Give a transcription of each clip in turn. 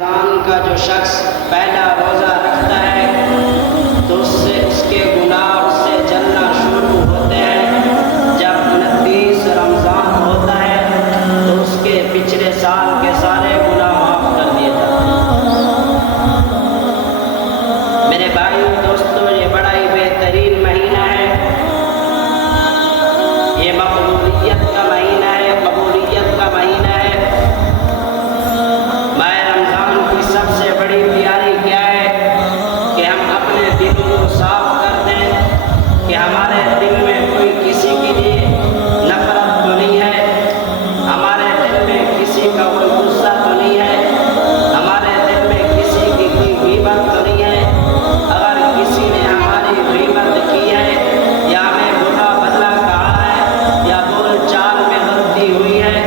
رمضان کا جو شخص پہلا روزہ رکھتا ہے تو اس کے گناہ اس سے جلنا شروع ہوتے ہیں۔ جب 29 رمضان ہوتا ہے تو اس کے پچھلے سال کے سارے گناہ معاف کر دیے جاتے ہیں۔ میرے بھائیو دوستو، یہ بڑا ہی بہترین مہینہ ہے، یہ مقبولیت کا مہینہ ہے، قبولیت کا مہینہ ہے۔ سب سے بڑی پیاری کیا ہے کہ ہم اپنے دلوں کو صاف کر دیں کہ ہمارے دل میں کوئی کسی کے لیے نفرت تو نہیں ہے، ہمارے دل میں کسی کا کوئی غصہ تو نہیں ہے، ہمارے دل میں کسی کی کوئی غیبت تو نہیں ہے۔ اگر کسی نے ہماری غیبت کی ہے یا ہمیں برا بدلا کہا ہے یا بول چال میں غلطی ہوئی ہے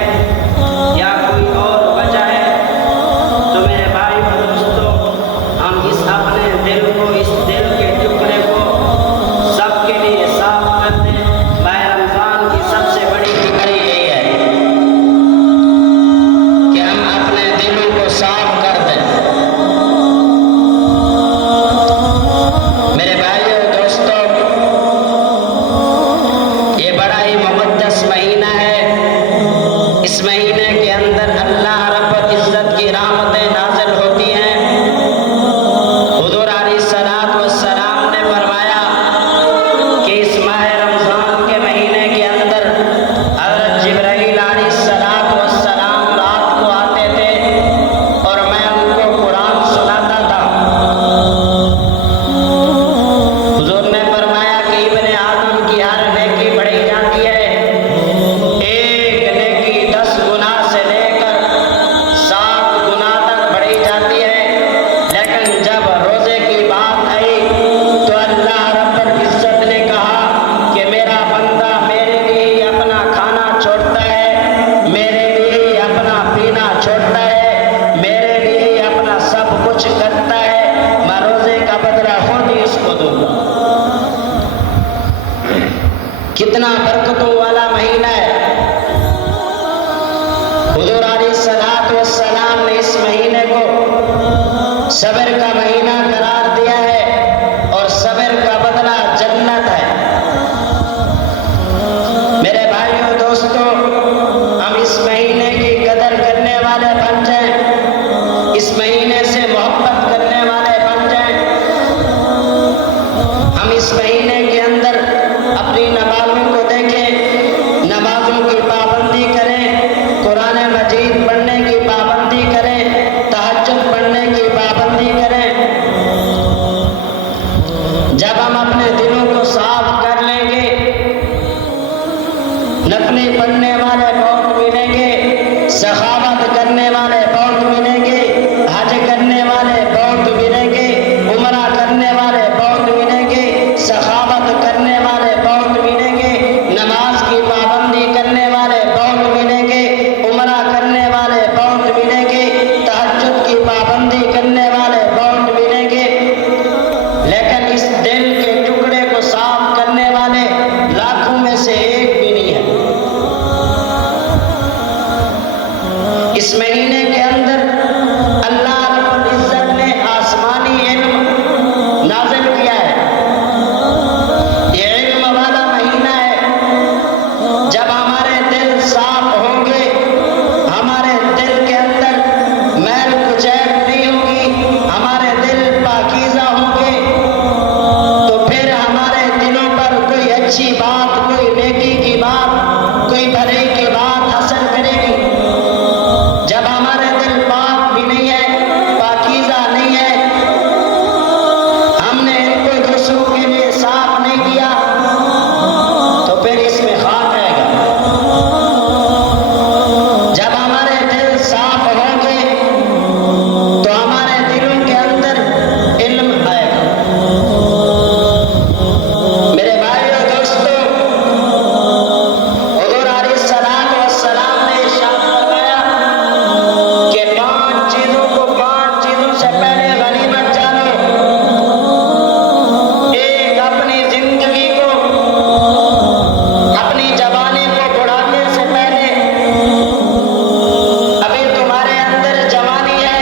یا کوئی اور وجہ ہے تو میرے بھائی دوستو، ہم اپنے دل کو، اس دل کے ٹکڑے کو سب کے لیے صاف کر دیں۔ ماہ رمضان کی سب سے بڑی بیماری یہی ہے کہ ہم اپنے دلوں کو صاف کر دیں۔ میرے بھائیو دوستو، یہ بڑا ہی مقدس مہینہ ہے۔ اس مہینے کے اندر اللہ رب العزت کی رحمتیں نازل ہوتی ہیں۔ حضور علیہ السلام نے فرمایا کہ اس ماہ رمضان کے مہینے کے اندر حضرت جبرائیل علیہ السلام رات کو آتے تھے اور میں ان کو قرآن سناتا تھا۔ حضور نے فرمایا کہ ابن آدم کی ہر نیکی بڑھی جاتی ہے، ایک نیکی 10 گناہ سے لے کر 7 گناہ تک بڑھی جاتی ہے، لیکن جب روزے کی بات آئی تو اللہ رب العزت نے کہا کہ میرا بندہ میرے لیے ہی اپنا کھانا چھوڑتا ہے، میرے لیے ہی اپنا پینا چھوڑتا ہے، میرے لیے ہی اپنا سب کچھ کرتا ہے، میں روزے کا بدلہ خود ہی اس کو دوں گا۔ کتنا برکتوں والا مہینہ ہے۔ حضور علیہ السلام نے اس مہینے کو صبر کا مہینہ قرار دیا ہے اور صبر کا بدلہ جنت ہے۔ میرے بھائیو دوستو، ہم اس مہینے کی قدر کرنے والے بن جائیں، اس مہینے سے محبت کرنے والے بن جائیں۔ ہم اس مہینے کے اندر اپنی نمازوں کو دیکھیں، نمازوں کی پابندی کریں، قرآن مجید پڑھنے کی پابندی کریں، تہجد پڑھنے کی پابندی کریں۔ جب ہم اپنے دلوں کو صاف کر لیں گے، نفلی پڑھنے والے بہت ملیں گے، سخاوت کرنے والے بہت ملیں گے، حج کرنے والے بہت ملیں گے، عمرہ کرنے والے بہت ملیں گے، سخاوت کرنے والے بہت ملیں گے، نماز کی پابندی کرنے والے بہت ملیں گے، عمرہ کرنے والے بہت ملیں گے، تہجد کی پابندی کرنے والے بہت ملیں گے، لیکن اس دل کے ٹکڑے کو صاف کرنے والے لاکھوں میں سے ایک بھی نہیں ہے۔ اس مہینے کے اندر اللہ رب العزت نے آسمانی علم نازل کیا ہے۔ یہ علم والا مہینہ ہے۔ جب ہمارے دل صاف ہوں گے، ہمارے دل کے اندر میل کچیل نہیں ہوگی، ہمارے دل پاکیزہ ہوں گے، تو پھر ہمارے دلوں پر کوئی اچھی بات، کوئی نیکی کی بات، کوئی بھلائی کی بات اثر کرے گی۔ جب ہمارے دل پاک بھی نہیں ہے، پاکیزہ نہیں ہے، ہم نے ان کو دوسروں کے لیے صاف نہیں کیا، تو پھر اس میں خاک رہے گا۔ جب ہمارے دل صاف ہوں گے تو ہمارے دلوں کے اندر علم آئے گا۔ میرے بھائیو دوستو، حضور علیہ السلام نے ارشاد فرمایا کہ 5 چیزوں کو 5 چیزوں سے پہلے غنیمت جانو۔ ایک، اپنی زندگی کو، اپنی جوانی کو بڑھانے سے پہلے ابھی تمہارے اندر جوانی ہے،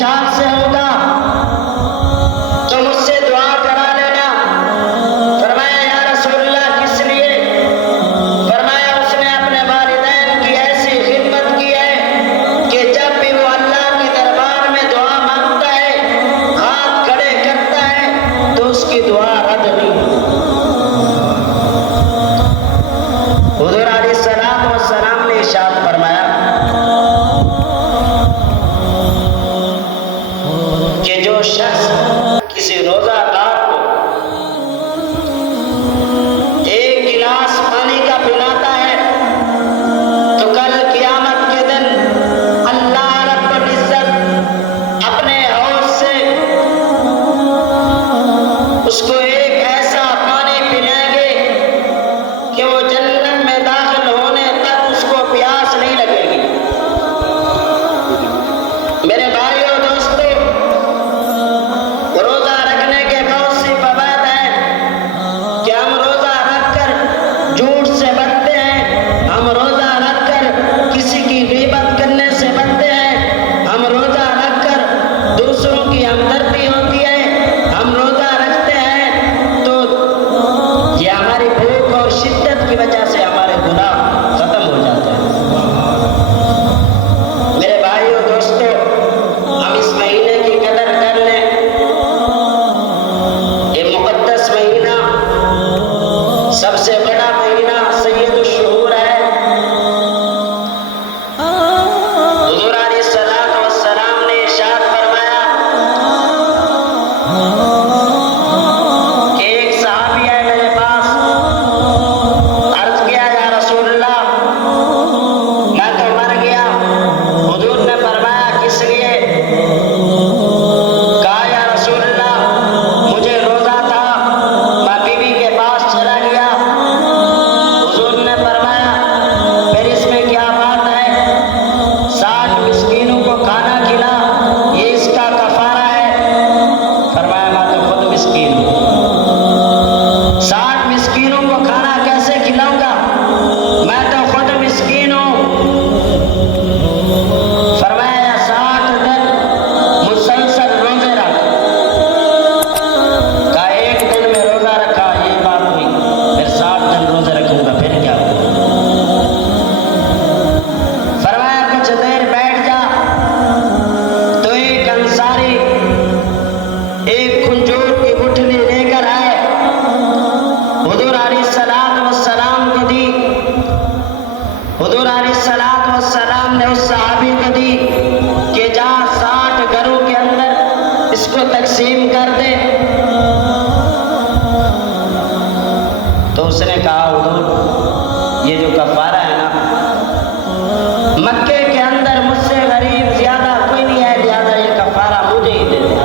شاخ سے ہوگا تو مجھ سے دعا کرا لینا۔ فرمایا یا رسول اللہ کس لیے؟ فرمایا اس نے اپنے والدین کی ایسی خدمت کی ہے کہ جب بھی وہ اللہ کے دربار میں دعا مانگتا ہے، ہاتھ کھڑے کرتا ہے تو اس کی دعا رد نہیں ہوتی۔ حضور علیہ السلام نے ارشاد فرمایا کہ جو شخص کسی روزہ دار کو ایک گلاس پانی کا پلاتا ہے تو کل قیامت کے دن اللہ رب العزت اپنے حوض سے اس کو ایک ایسا پانی پلائیں گے کہ وہ جنت میں داخل ہونے تک اس کو پیاس نہیں لگے گی۔ میرے بھائیوں دوستو، روزہ رکھنے کے بہت سی فوائد ہیں کہ ہم روزہ رکھ کر جھوٹ سے بچتے ہیں، ہم روزہ رکھ کر کسی کی غیبت کرنے سے بچتے ہیں، ہم روزہ رکھ کر دوسروں کی ہمدردی ہوتی ہے، ہم روزہ رکھتے ہیں تو یہ ہماری بھوک اور شدت کی وجہ سے ہمارے گناہ ختم ہو جاتے ہیں۔ میرے بھائیوں دوستو، ہم اس مہینے کی قدر کر لیں۔ یہ مقدس مہینہ، سب سے بڑا مہینہ، سید الشہور ہے۔ حضور علیہ السلام نے ارشاد فرمایا کہ ایک صحابی آئے میرے پاس، عرض کیا یا رسول اللہ میں تو مر گیا۔ حضور نے فرمایا کس لیے؟ کہا یا رسول اللہ مجھے روزہ تھا، میں بیوی کے پاس چلا گیا۔ حضور نے فرمایا پھر اس میں کیا بات ہے؟ 60 مسکینوں کو کھانا کھلا، یہ اس کا کفارہ ہے۔ فرمایا میں تو خود مسکین ہوں، 60 مسکینوں کو کھانا کیسے کھلاؤں گا؟ میں تو خود مسکین ہوں۔ فرمایا 60 دن مسلسل روزے رکھ۔ کہا ایک دن میں روزہ رکھا، یہ بات ہوئی، پھر 60 دن روزے رکھوں گا، پھر کیا ہوگا؟ فرمایا کچھ دیر بیٹھ جا۔ تو ایک انصاری ایک کھجور کی گٹھلی لے کر آئے، حضور علیہ السلام کو دی۔ حضور علیہ السلام نے اس صحابی کو دی کہ جا 60 گھروں کے اندر اس کو تقسیم کر دے۔ تو اس نے کہا حضور یہ جو کفارہ ہے نا، مکے کے اندر مجھ سے غریب زیادہ کوئی نہیں ہے، لہذا یہ کفارہ مجھے ہی دے دیا۔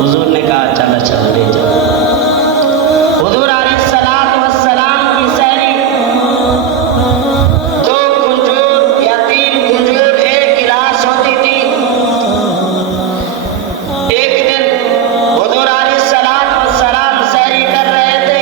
حضور نے کہا چل لے جا۔ حضور علیہ السلام کی سحری 2 کھجور یا 3 کھجور ایک گلاس ہوتی تھی۔ ایک دن حضور علیہ السلام سحری کر رہے تھے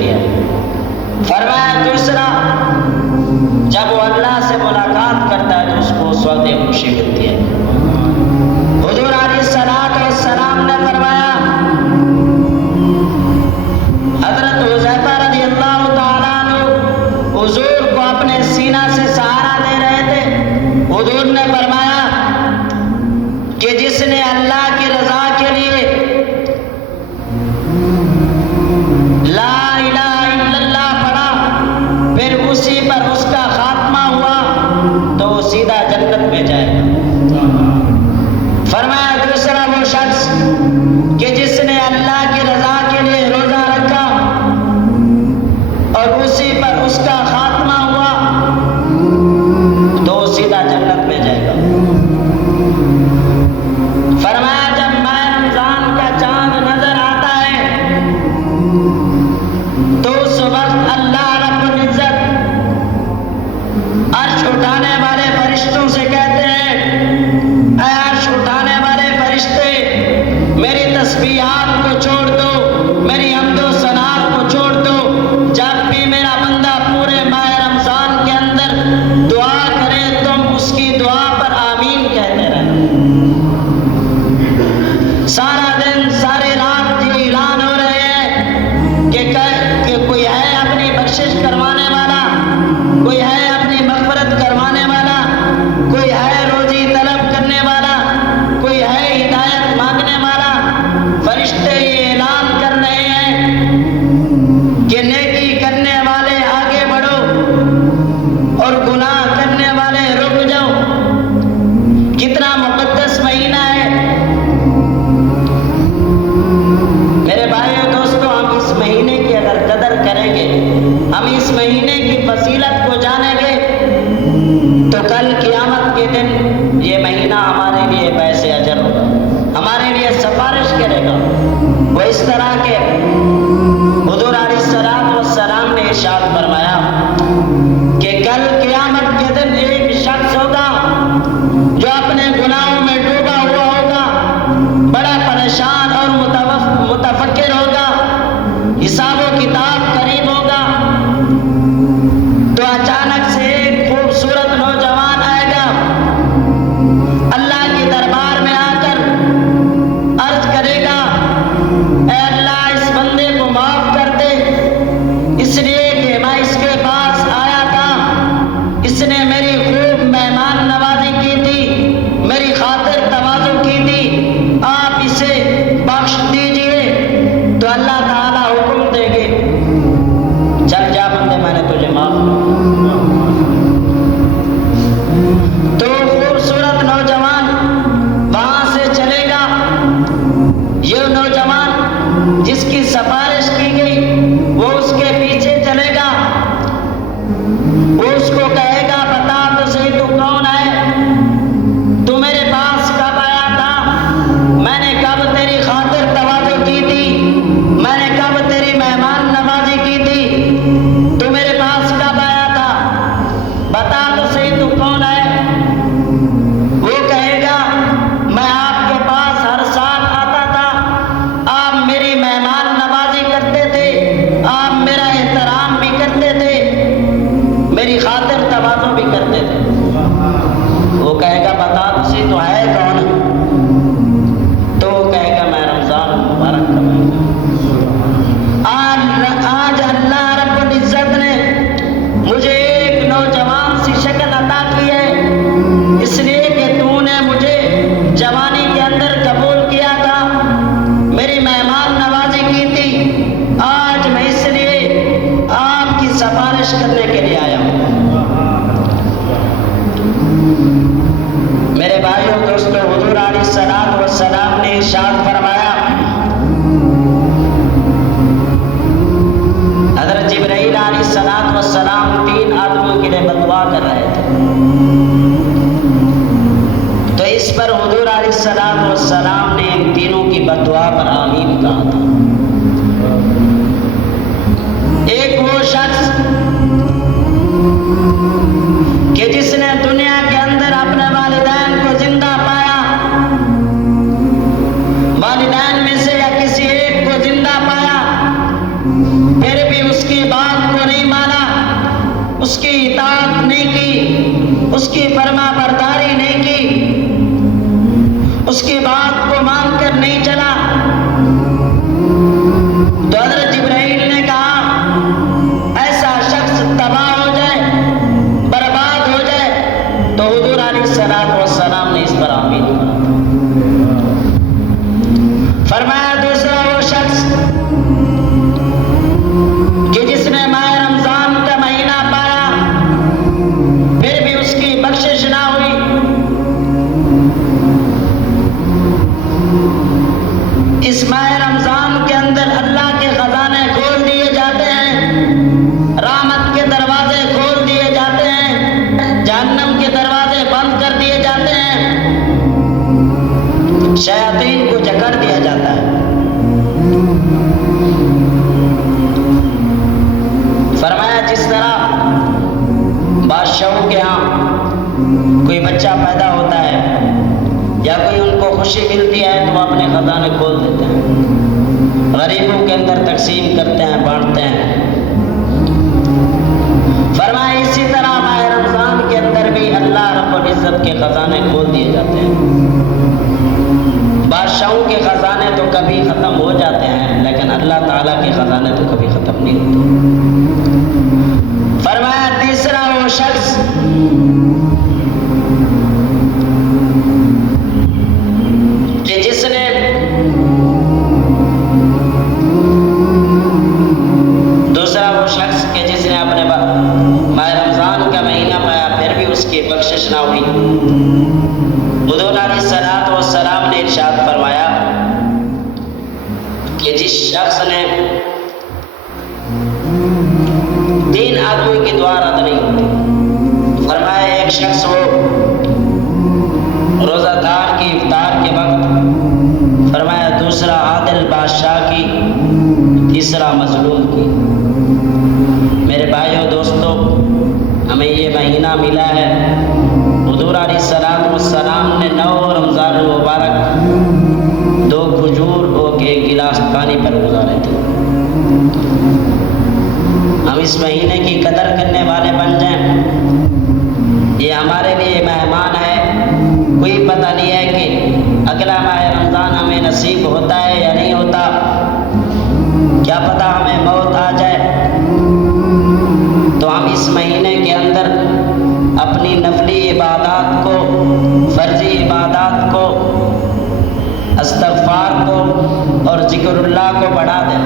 مصیبت یہ ہے۔ فرمایا دوسرا، جب وہ اللہ سے ملاقات کرتا ہے تو اس کو اس وقت ایک مصیبت یہ ہے۔ حضور علیہ السلام نے فرمایا، حضرت حذیفہ رضی اللہ تعالیٰ عنہ حضور کو اپنے سینہ سے سہارا دے رہے تھے۔ حضور نے فرمایا کہ جس نے اللہ کی رضا کے لیے لا الہ الا اللہ پڑھا، پھر اسی پر اس کا خاتمہ ہوا تو وہ سیدھا جنت میں جائے گا۔ فرمایا دوسرا وہ شخص کہ جس نے اللہ کی رضا کے لیے روزہ رکھا اور اسی پر اس کا خاتمہ ہوا تو وہ سیدھا جنت میں جائے گا۔ فرمایا جب ماہ رمضان کا چاند نظر آتا ہے تو اس وقت اللہ رب العزت عرش اٹھانے والے فرشتوں سے کہتے ہیں، اے عرش اٹھانے والے فرشتے، میری تسبیحات کو چھوڑ دو، میری حمد و ثناء کو چھوڑ دو۔ جب بھی میرا بندہ پورے ماہ رمضان کے اندر دعا کرے تم اس کی دعا پر آمین کہتے رہنا۔ سارا دن ساری رات یہ اعلان ہو رہے ہیں کہ کوئی ہے اپنی بخشش کروانے والا، کوئی ہے اپنی مغفرت کروانے والا، کوئی ہے روزی طلب کرنے والا، کوئی ہے ہدایت مانگنے والا۔ فرشتے یہ اعلان کر رہے ہیں کہ نیکی کرنے والے آگے بڑھو اور گناہ کرنے والے رک جاؤ۔ کتنا مقدس مہینہ ہے میرے بھائیو دوستو، ہم اس مہینے کی اگر قدر کریں گے، ہم اس مہینے کی فضیلت کو جانیں گے تو کل قیامت کے دن یہ مہینہ ہمارے لیے باعث اجر ہوگا، ہمارے لیے سفارش کرے گا۔ وہ اس طرح کے حضور علیہ السلام نے ارشاد فرمایا کہ کل قیامت کے دن ایک شخص ہوگا جو اپنے گناہوں میں ڈوبا ہوا ہوگا، بڑا پریشان اور متفکر ہوگا، حساب و کتاب قریب ہوگا، تو اچانک سے ایک خوبصورت نوجوان آئے گا، اللہ کے دربار میں آ کر عرض کرے گا، اے اللہ اس بندے کو معاف کر دے، اس لیے کہ میں اس کے پاس آیا تھا، اس نے میری خوب مہمان نوازی کی تھی، میری خاطر تواضع کی تھی، آپ اسے بخش دیجئے۔ تو اللہ تعالیٰ حکم دے گے، چل جا بندے، میں نے تجھے معاف کیا۔ تو خوبصورت نوجوان وہاں سے چلے گا۔ یہ نوجوان جس کی سفارش کی گئی وہ اس کے پیچھے چلے گا، وہ اس کو کہے گا، بتا تو صحیح تو کون ہے، تو میرے پاس کب آیا تھا، میں نے کب تیری خاطر تواضع کی تھی، میں نے کب تیری مہمان نوازی کی تھی، تو میرے پاس کب آیا تھا، بتا تو صحیح تو کون ہے۔ وہ کہے گا، میں آپ کے پاس ہر سال آتا تھا، آپ میری مہمان نوازی کرتے تھے، آپ میرا احترام بھی کرتے تھے، میری خاطر تواضع بھی کرتے تھے۔ وہ کہے گا، بتا تو صحیح تو ہے کون، تو وہ کہے گا، میں رمضان مبارک کا مہینہ۔ آج اللہ رب العزت نے مجھے ایک نوجوان سی شکل عطا کی ہے، اس لیے کہ تو نے مجھے جوانی کے اندر قبول کیا تھا، میری مہمان نوازی کی تھی، آج میں اس لیے آپ کی سفارش کرنے کے لیے آیا ہوں۔ میرے بھائیوں دوستو، حضور علیہ السلام نے ارشاد فرمایا، حضرت جبرائیل علیہ السلام 3 آدمیوں کے لیے بددعا کر رہے تھے، تو اس پر حضور علیہ السلام نے ان تینوں کی بددعا پر آمین کہا تھا۔ ایک وہ شخص کہ جس نے دنیا کے اندر اپنے والدین کو زندہ پایا، والدین میں سے یا کسی ایک کو زندہ پایا، پھر بھی اس اس کی فرما برداری نہیں کی، اس کی بات کو مان کر نہیں چلا، تو حضرت جبرائیل نے کہا ایسا شخص تباہ ہو جائے، برباد ہو جائے، تو حضور علیہ السلام نے اس پر آمین فرمایا۔ دوسرا وہ شخص کہ جس نے ماہ رمضان کا مہینہ پایا پھر بھی اس کی بخشش نہ ہوئی، اس ماہ رمضان کے اندر اللہ کے خزانے کھول دیے جاتے ہیں، رحمت کے دروازے کھول دیے جاتے ہیں، جہنم کے دروازے بند کر دیے جاتے ہیں، شیاطین کو جکڑ دیا جاتا ہے۔ فرمایا جس طرح بادشاہوں کے ہاں کوئی بچہ پیدا ہوتا ہے یا کوئی ان کو خوشی ملتی ہے تو وہ اپنے خزانے کھول دیتے ہیں، غریبوں کے اندر تقسیم کرتے ہیں، بانٹتے ہیں۔ فرمایا اسی طرح ماہ رمضان کے اندر بھی اللہ رب العزت کے خزانے کھول دیے جاتے ہیں۔ بادشاہوں کے خزانے تو کبھی ختم ہو جاتے ہیں لیکن اللہ تعالیٰ کے خزانے تو کبھی ختم نہیں ہوتے۔ فرمایا تیسرا وہ شخص کہ جس نے اپنے ماہ رمضان کا مہینہ پایا پھر بھی اس کی بخشش نہ ہوئی، حضور علیہ السلام نے ارشاد فرمایا کہ جس شخص نے 3 آدمی کی دعا رد نہیں ہوتی۔ فرمایا ایک شخص ہو روزہ دار کی افطار کے وقت، فرمایا دوسرا عادل بادشاہ کی، تیسرا مظلوم کی۔ میرے بھائیو دوستو، ہمیں یہ مہینہ ملا ہے، حضور علیہ السلام نے 9 رمضان المبارک 2 کھجور اور 1 گلاس پانی پر گزارے تھے۔ ہم اس مہینے کی قدر کرنے والے بن جائیں۔ یہ ہمارے لیے مہمان ہے، کوئی پتہ نہیں ہے کہ اگلا ماہ رمضان ہمیں نصیب ہوتا ہے یا نہیں ہوتا، کیا پتہ ہمیں موت آ جائے۔ تو ہم اس مہینے کے اندر اپنی نفلی عبادات کو، فرضی عبادات کو، استغفار کو اور ذکر اللہ کو بڑھا دیں۔